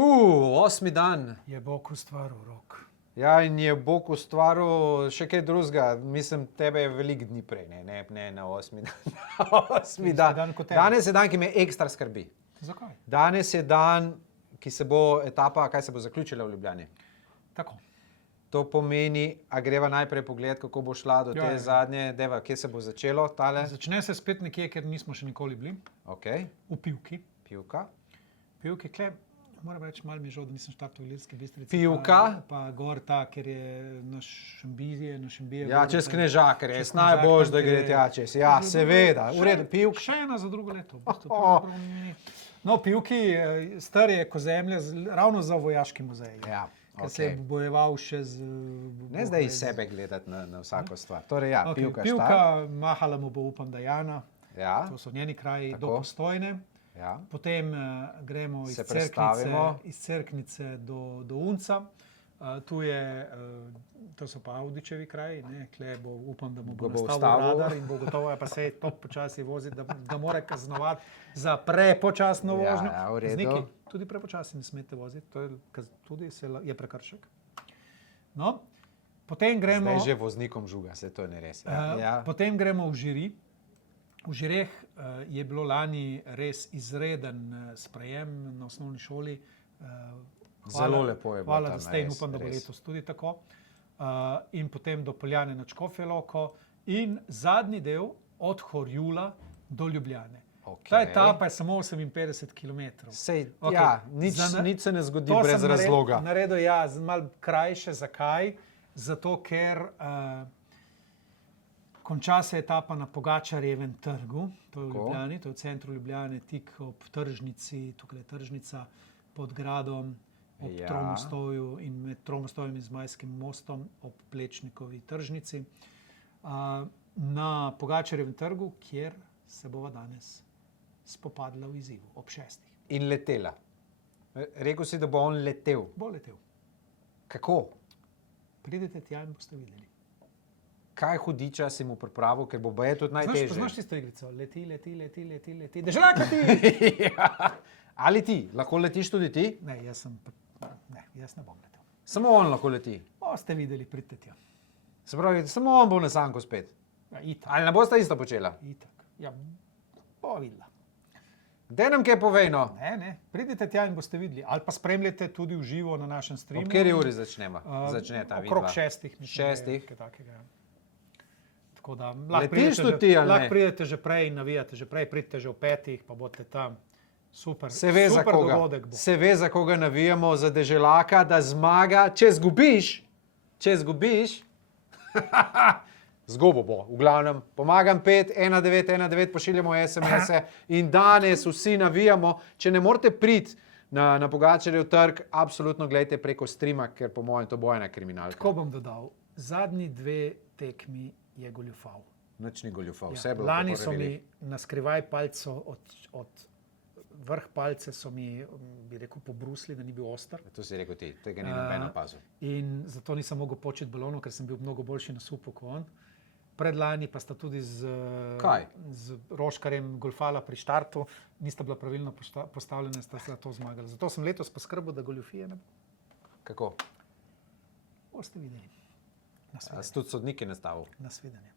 8. dan. Je Bog ustvaril rok. Ja, in je Bog ustvaril še kaj drugega. Mislim, tebe je veliko dni prej, ne na 8. dan. 8. dan. Danes je dan, ki me ekstra skrbi. Zakaj? Danes je dan, ki se bo etapa, kaj se bo zaključila v Ljubljani. Tako. To pomeni, a greva najprej pogled, kako bo šla do te zadnje, deva, kje se bo začelo tale? Začne se spet nekje, ker nismo še nikoli bili. Okay. V Pivki. Pivka. Pivki, kle, moram reči, malo mi je žal, da nisem štartal v Ilirski Bistrici. Pivka. Pa gor ta, ker je na Šembije. Ja, čez Knežak, res najboljš, da gre tja čez. Ja, seveda. V redu, Pivka. Še ena za drugo leto. No, Pivki, star je ko zemlja, ravno za vojaški muzej. Ja. Ker se je bojeval še z... Ne zdaj iz sebe gledati na vsako stvar. Torej, ja, Pivka štar. Pivka, mahala mu bo, upam, da Jana. Ja. To so njeni kraji do Postojne. Ja. Potem gremo iz Cerknice do Unca. Tu je, to so pa Avdičevi kraji, Kle bo, upam, da mu bo nastavil radar in bo gotovo, pa se je top počasi voziti, da mora kaznovati za prepočasno vožnjo. Ja, v redu. Zniki tudi prepočasno ne smete voziti, to je tudi je prekršek. No, potem gremo... Zdaj že voznikom žuga, se to ne res. Ja. Potem gremo v Žiri. V Žireh je bilo lani res izreden sprejem na osnovni šoli. Zelo lepo je bilo. Hvala, da ste in upam, da bo letos tudi tako. In potem do Poljane nad Škofjo Loko in zadnji del od Horjula do Ljubljane. Ta etapa je samo 58 km. Ja, nič se ne zgodi brez razloga. Naredil, ja, malo krajše. Zakaj? Zato, ker konča se etapa na Pogačarjevem trgu, to je v Ljubljani, to je v centru Ljubljane, tik ob tržnici, tukaj je tržnica pod gradom, ob Tromostovju in med Tromostovjem in Zmajskim mostom ob Plečnikovi tržnici. Na Pogačarjevem trgu, kjer se bova danes spopadla v izzivu ob 6. In letela. Rekel si, da bo on letel. Bo letel. Kako? Pridete tja in boste videli. Kaj hudiča si mu pripravil, ker bo baje tudi najtežje? Poznaš tisto igrico? Leti. Deželak leti! Ali ti? Lahko letiš tudi ti? Ne, jaz ne bom letel. Samo on lahko leti? Boste videli, pridite tja. Se pravi, samo on bo na sanku spet? Ja, itak. Ali ne boste isto počela? Itak. Ja, bo videla. Dej nam kaj povej, no. Ne, pridite tja in boste videli. Ali pa spremljate tudi v živo na našem streamu. Ob kateri uri začne ta vidva? Okrog 6. 6. Tako da, lahko pridete že prej in navijate že prej, pridete že v 5, pa boste tam. Super, se ve, super dogodek bo. Se ve, za koga navijamo, za Deželaka, da zmaga. Če zgubiš, zgubo bo. V glavnem, pomagam 51919, pošiljamo SMS-e in danes vsi navijamo. Če ne morete priti na Pogačarjev trg, absolutno gledajte preko streama, ker po mojem to bo ena kriminalka. Tako bom dodal, zadnji 2 tekmi je goljufal. Nič ni goljufal. Ja, lani so mi na skrivaj palco od vrh palce so mi, bi rekel, pobrusli, da ni bil oster. To si rekel ti, tega ni noben opazil. In zato nisem mogel početi balonov, ker sem bil mnogo boljši na supu kot on. Predlani pa sta tudi z Roškarjem golfala pri štartu, nista bila pravilno postavljena, sta se to zmagali. Zato sem letos poskrbel, da goljufije ne bo. Kako? Boste videli. A si tudi sodnike nastavil? Nasvidenje.